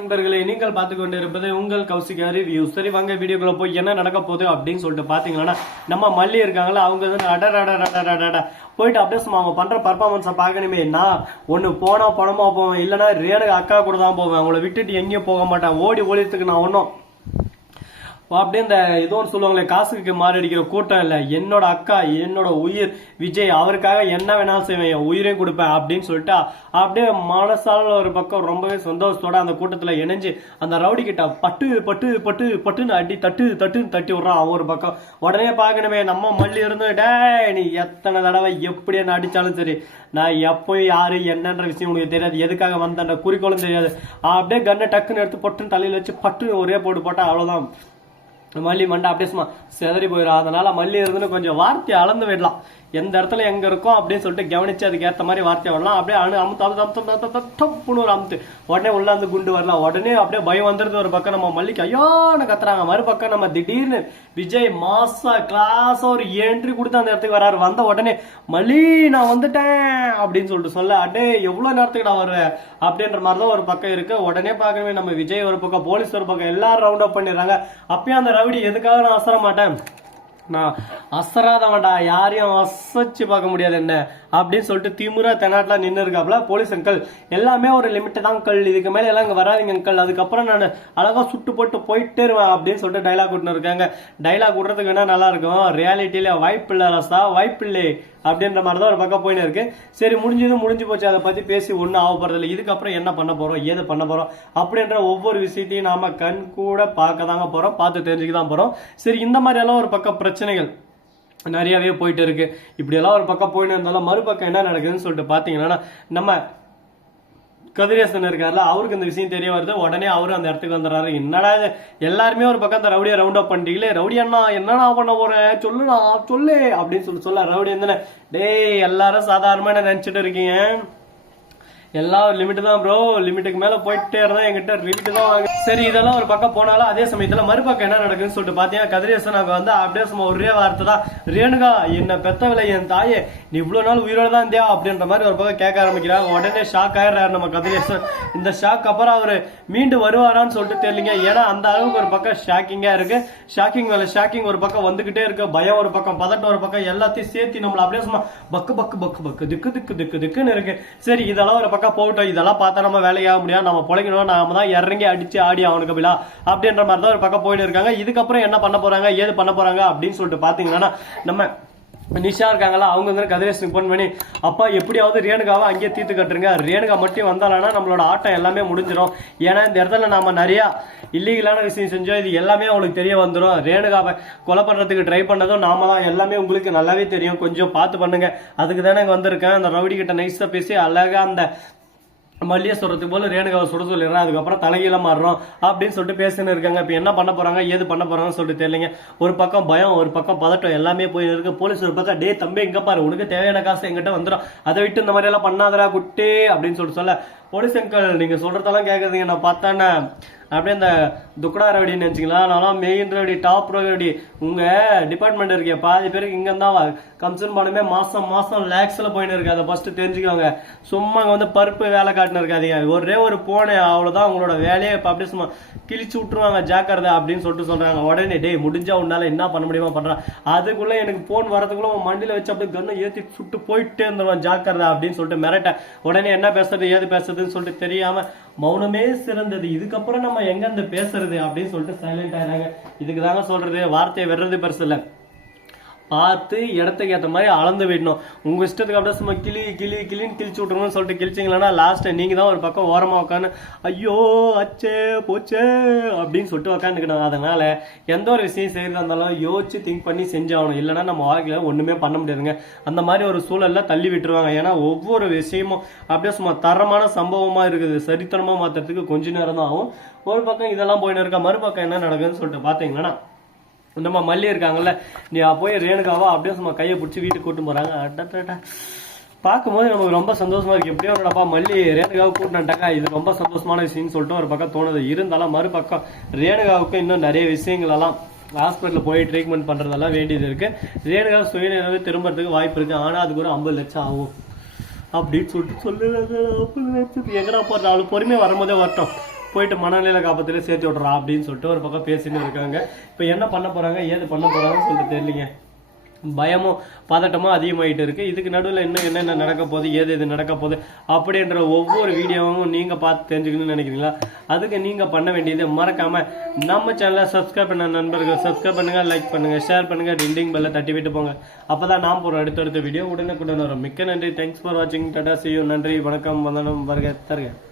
நண்பர்களே நீங்கள் பார்த்து கொண்டு இருப்பது உங்கள் கௌசிகா ரிவ்யூ சரி வாங்க வீடியோக்குள்ள போய் என்ன நடக்க போகுது அப்படின்னு சொல்லிட்டு பார்த்தீங்கன்னா நம்ம மல்லி இருக்காங்களா அவங்க வந்து அடடடடடடட போயிட்டு அப்படியே சும்மா அவங்க பண்ணுற பர்ஃபார்மன்ஸை பார்க்கணுமே நான் ஒன்று போனால் பணமாக போவேன் இல்லைன்னா ரேணுக்கு அக்கா கூட தான் போவேன் அவங்கள விட்டுட்டு எங்கேயும் போக மாட்டேன் ஓடி ஓடிறதுக்கு நான் ஒன்றும் அப்படியே இந்த ஏதோ ஒன்று சொல்லுவாங்களே காசுக்கு மாறடிக்கிற கூட்டம் இல்லை. என்னோட அக்கா என்னோட உயிர் விஜய் அவருக்காக என்ன வேணாலும் செய்வேன் என் உயிரையும் கொடுப்பேன் அப்படின்னு சொல்லிட்டு அப்படியே மனசால ஒரு பக்கம் ரொம்பவே சந்தோஷத்தோட அந்த கூட்டத்தில் இணைஞ்சு அந்த ரவுடி கிட்ட பட்டு பட்டு பட்டு பட்டுன்னு அடி தட்டு தட்டுன்னு தட்டி விட்றான் அவன் ஒரு பக்கம். உடனே பார்க்கணுமே நம்ம மல்லி இருந்து டே நீ எத்தனை தடவை எப்படி என்ன அடித்தாலும் சரி நான் எப்போ யாரு என்னன்ற விஷயம் உங்களுக்கு தெரியாது எதுக்காக வந்தேன்ற குறிக்கோளும் தெரியாது. அப்படியே கண்ணை டக்குன்னு எடுத்து பட்டுன்னு தலையில் வச்சு பட்டு ஒரே போட்டு போட்டால் அவ்வளோதான் மல்லி மண்டை அப்படியே சும்மா செதறி போயிடும் அதனால மல்லி இருந்துன்னு கொஞ்சம் வார்த்தையை அளந்து விடலாம். எந்த இடத்துல எங்க இருக்கோம் அப்படின்னு சொல்லிட்டு கவனிச்சு அதுக்கு மாதிரி வார்த்தையை வரலாம் அப்படியே அணு அமுத்து அமுத்து அமுத்து அமுத்து, டப்புன்னு ஒரு அமுத்து. உடனே உள்ள அந்த குண்டு வரலாம். உடனே அப்படியே பயம் வந்துருது ஒரு பக்கம் நம்ம மல்லிக்கு. ஐயோன்னு கத்துறாங்க. மறுபக்கம் நம்ம திடீர்னு விஜய் மாசா கிளாஸ் ஒரு என்ட்ரி கொடுத்து அந்த இடத்துக்கு வராரு. வந்த உடனே மல்லி நான் வந்துட்டேன் அப்படின்னு சொல்லிட்டு சொல்ல அடே எவ்வளவு நேரத்துக்கு நான் வருவேன் அப்படின்ற மாதிரி தான் ஒரு பக்கம் இருக்கு. உடனே பார்க்கவே நம்ம விஜய் ஒரு பக்கம் போலீஸ் ஒரு பக்கம் எல்லாரும் ரவுண்ட் அப் பண்ணிடுறாங்க. அப்பயும் அந்த ரவுடி எதுக்காக நான் அசர மாட்டேன் நான் அசராதவன்டா யாரையும் அசைச்சு பார்க்க முடியாது என்ன? அப்படின்னு சொல்லிட்டு திமுறா தெனாட்டில் நின்று இருக்காப்ல போலீஸ் அங்கிள் எல்லாமே ஒரு லிமிட்டு தான் அங்கிள் இதுக்கு மேலே எல்லாம் இங்கே வராதீங்க அங்கிள் அதுக்கப்புறம் நான் அழகா சுட்டு போட்டு போயிட்டே இருவேன் அப்படின்னு சொல்லிட்டு டைலாக் விட்டுன்னு இருக்காங்க. டைலாக் விட்றதுக்கு வேணால் நல்லாயிருக்கும் ரியாலிட்டியில் வாய்ப்பு இல்லை ரசா வாய்ப்பு இல்லை அப்படின்ற மாதிரி தான் ஒரு பக்கம் போயின்னு இருக்கு. சரி முடிஞ்சது முடிஞ்சு போச்சு. அதை பற்றி பேசி ஒன்றும் ஆக இதுக்கப்புறம் என்ன பண்ண போகிறோம் ஏது பண்ண போகிறோம் அப்படின்ற ஒவ்வொரு விஷயத்தையும் நாம கண் கூட பார்க்க தாங்க போகிறோம் பார்த்து தெரிஞ்சுக்க தான் போகிறோம் சரி இந்த மாதிரி எல்லாம் ஒரு பக்கம் பிரச்சனை பிரச்சனைகள் நிறையாவே போயிட்டு இருக்கு இப்படியெல்லாம் ஒரு பக்கம் போயின்னு இருந்தாலும் மறுபக்கம் என்ன நடக்குதுன்னு சொல்லிட்டு பார்த்தீங்கன்னா நம்ம கதிரேசன் இருக்கார்ல அவருக்கு இந்த விஷயம் தெரிய வருது. உடனே அவரும் அந்த இடத்துக்கு வந்துடுறாரு. என்னடா இது? எல்லாருமே ஒரு பக்கம் அந்த ரவுடியை ரவுண்ட் அப் பண்ணிட்டீங்களே ரவுடி அண்ணா என்னடா பண்ண போறேன் சொல்லுடா சொல்லு அப்படின்னு சொல்லி சொல்ல ரவுடி என்ன டேய் எல்லாரும் சாதாரணமா என்ன நினைச்சிட்டு இருக்கீங்க? எல்லாம் ஒரு லிமிட் தான் ப்ரோ லிமிட்டுக்கு மேல போயிட்டே இருந்தா எங்கிட்ட லிமிட் தான் வாங்க. சரி இதெல்லாம் ஒரு பக்கம் போனாலும் அதே சமயத்துல மறுபக்கம் என்ன நடக்குதுன்னு சொல்லிட்டு பாத்தீங்கன்னா கதிரேசன் அவங்க வந்து அப்படியே சும்மா ஒரே வார்த்தை தான். ரேணுகா என்ன பெத்தவில்லை என் தாயே நீ இவ்வளவு நாள் உயிரோட தான் இருந்தியா? அப்படின்ற மாதிரி ஒரு பக்கம் கேட்க ஆரம்பிக்கிறாங்க. உடனே ஷாக் ஆயிடுறாரு நம்ம கதிரேசன் இந்த ஷாக் அப்புறம் அவரு மீண்டு வருவாரான்னு சொல்லிட்டு தெரியலங்க. ஏன்னா அந்த அளவுக்கு ஒரு பக்கம் ஷாக்கிங்கா இருக்கு. ஷாக்கிங் மேலே ஷாக்கிங் ஒரு பக்கம் வந்துகிட்டே இருக்கு. பயம் ஒரு பக்கம் பதட்டம் ஒரு பக்கம் எல்லாத்தையும் சேர்த்து நம்மள அப்படியே சும்மா பக்கு பக்கு பக்கு பக்கு திக்கு திக்கு திக்கு திக்குன்னு இருக்கு. சரி இதெல்லாம் ஒரு பக்கம் பக்கம் போகட்டும். இதெல்லாம் பார்த்தா நம்ம வேலையாக முடியாது. நம்ம பிழைக்கணும் நாம தான் இறங்கி அடிச்சு ஆடி அவனுக்கு பிலா அப்படின்ற மாதிரி தான் ஒரு பக்கம் போயிட்டு இருக்காங்க. இதுக்கப்புறம் என்ன பண்ண போறாங்க? ஏது பண்ண போறாங்க? அப்படின்னு சொல்லிட்டு பாத்தீங்கன்னா நம்ம நிஷா இருக்காங்களா அவங்க வந்து கதிரேசனுக்கு ஃபோன் பண்ணி அப்பா எப்படியாவது ரேணுகாவை அங்கேயே தீர்த்து கட்டுருங்க. ரேணுகா மட்டும் வந்தாலனா நம்மளோட ஆட்டம் எல்லாமே முடிஞ்சிடும் ஏன்னா இந்த இடத்துல நாம நிறையா இல்லீகலான விஷயம் செஞ்சோம். இது எல்லாமே அவங்களுக்கு தெரிய வந்துடும் ரேணுகாவை கொலை பண்ணுறதுக்கு ட்ரை பண்ணதும் நாம தான். எல்லாமே உங்களுக்கு நல்லாவே தெரியும். கொஞ்சம் பார்த்து பண்ணுங்க. அதுக்கு தானே வந்திருக்கேன். அந்த ரவுடி கிட்ட நைஸாக பேசி அழகாக அந்த மல்லியை சொல்றது போல ரேணுகாவை சுட சொல்லிடுறேன் அதுக்கப்புறம் தலைகீழ மாறுறோம் அப்படின்னு சொல்லிட்டு பேசினு இருக்காங்க. இப்போ என்ன பண்ண போறாங்க ஏது பண்ண போறாங்கன்னு சொல்லிட்டு தெரியலங்க. ஒரு பக்கம் பயம் ஒரு பக்கம் பதட்டம் எல்லாமே போய் இருக்கு. போலீஸ் ஒரு பக்கம் டே தம்பி எங்க பாரு உனக்கு தேவையான காசு எங்கிட்ட வந்துடும் அதை விட்டு இந்த மாதிரி எல்லாம் பண்ணாதடா குட்டி அப்படின்னு சொல்லிட்டு சொல்ல. போலீஸ் அங்கிள் நீங்கள் சொல்கிறதெல்லாம் கேட்குறீங்க நான் பார்த்தானே? அப்படியே இந்த துக்கடா ரவுடின்னு நினச்சிங்களா? நான்லாம் மெயின் ரவடி டாப் ரவடி உங்கள் டிபார்ட்மெண்ட் இருக்கே பாதி பேருக்கு இங்கே தான் கம்சன் பணமே மாதம் மாதம் லேக்ஸில் போயின்னு இருக்கு. அதை ஃபஸ்ட்டு தெரிஞ்சுக்கோங்க. சும்மா அங்கே வந்து பருப்பு வேலை காட்டுன்னு இருக்காதீங்க. ஒரே ஒரு போனே அவ்வளோதான் உங்களோட வேலையை. இப்போ அப்படியே சும்மா கிழிச்சு விட்டுருவாங்க ஜாக்கிரதை அப்படின்னு சொல்லிட்டு சொல்கிறாங்க உடனே டேய் முடிஞ்சா உன்னால என்ன பண்ண முடியுமா பண்ணுறான் அதுக்குள்ளே எனக்கு ஃபோன் வரதுக்குள்ளே உன் மண்டியில் வச்சு அப்படியே கண்ணை ஏற்றி சுட்டு போயிட்டே இருந்துருவான் ஜாக்கிரதை அப்படின்னு சொல்லிட்டு மிரட்டேன். உடனே என்ன பேசுறது ஏது பேசுறது? பேசுறதுன்னு சொல்லிட்டு தெரியாம மௌனமே சிறந்தது. இதுக்கப்புறம் நம்ம எங்க இருந்து பேசுறது அப்படின்னு சொல்லிட்டு சைலண்ட் ஆயிடுறாங்க இதுக்கு தாங்க சொல்றது. வார்த்தையை வெறது பெருசு இல்லை. பார்த்து இடத்துக்கு ஏற்ற மாதிரி அளந்து விடணும். உங்கள் இஷ்டத்துக்கு அப்படியே சும்மா கிளி கிளி கிளின்னு கிழிச்சு விட்ருங்கன்னு சொல்லிட்டு கிழிச்சிங்களா லாஸ்ட்டு நீங்கள் தான் ஒரு பக்கம் ஓரமாக உட்காந்து ஐயோ அச்சே போச்சே அப்படின்னு சொல்லிட்டு உட்காந்துக்கணும் அதனால் எந்த ஒரு விஷயம் செய்கிறதா இருந்தாலும் யோசிச்சு திங்க் பண்ணி செஞ்சாகணும் இல்லைன்னா நம்ம வாழ்க்கையில் ஒன்றுமே பண்ண முடியாதுங்க. அந்த மாதிரி ஒரு சூழலில் தள்ளி விட்டுருவாங்க. ஏன்னா ஒவ்வொரு விஷயமும் அப்படியே சும்மா தரமான சம்பவமாக இருக்குது. சரித்தனமாக மாற்றுறதுக்கு கொஞ்ச நேரம் தான் ஆகும். ஒரு பக்கம் இதெல்லாம் போயின்னு இருக்கா மறுபக்கம் என்ன நடக்குதுன்னு சொல்லிட்டு பார்த்தீங்கன்னா நம்ம மல்லி இருக்காங்கல்ல. நீ போய் ரேணுகாவா அப்படியே சும்மா கையை பிடிச்சி வீட்டுக்கு கூட்டு போகிறாங்க அடடடா. பார்க்கும்போது நமக்கு ரொம்ப சந்தோஷமா இருக்கு. எப்படியோ என்னடா மல்லி ரேணுகாவை கூட்டினாட்டாக்கா இது ரொம்ப சந்தோஷமான விஷயம்னு சொல்லிட்டு ஒரு பக்கம் தோணுது. இருந்தாலும் மறுபக்கம் ரேணுகாவுக்கு இன்னும் நிறைய விஷயங்களெல்லாம் ஹாஸ்பிட்டலில் போய் ட்ரீட்மெண்ட் பண்ணுறதெல்லாம் வேண்டியது இருக்குது ரேணுகா சுயநினைவு திரும்புறதுக்கு வாய்ப்பு இருக்குது ஆனால் அதுக்கு ஒரு ஐம்பது லட்சம் ஆகும். அப்படின்னு சொல்லிட்டு சொல்லு ஐம்பது லட்சம். எங்கடா போகிறது அவளுக்கு பொறுமையாக வரும்போதே வரட்டும். போயிட்டு மனநிலை காப்பத்திலே சேர்த்து விட்றா அப்படின்னு சொல்லிட்டு ஒரு பக்கம் பேசின்னு இருக்காங்க. இப்போ என்ன பண்ண போறாங்க? ஏது பண்ண போறாங்கன்னு சொல்லிட்டு தெரியலீங்க. பயமும் பதட்டமும் அதிகமாயிட்டு இருக்குது இதுக்கு நடுவில் இன்னும் என்னென்ன நடக்க போகுது ஏது எது நடக்க போகுது அப்படின்ற ஒவ்வொரு வீடியோவும் நீங்கள் பார்த்து தெரிஞ்சுக்கணும்னு நினைக்கிறீங்களா? அதுக்கு நீங்கள் பண்ண வேண்டியது மறக்காமல் நம்ம சேனலை சப்ஸ்கிரைப் பண்ண நண்பர்கள் சப்ஸ்கிரைப் பண்ணுங்கள் லைக் பண்ணுங்கள் ஷேர் பண்ணுங்கள் டிண்டிங் பெல்லை தட்டி விட்டு போங்க. அப்போ தான் நாம் போகிற அடுத்தடுத்த வீடியோ உடனுக்குடன் வரும். மிக்க நன்றி. தேங்க்ஸ் ஃபார் வாட்சிங் டாடா சியூ நன்றி. வணக்கம். வந்தனம். வருக. தருக.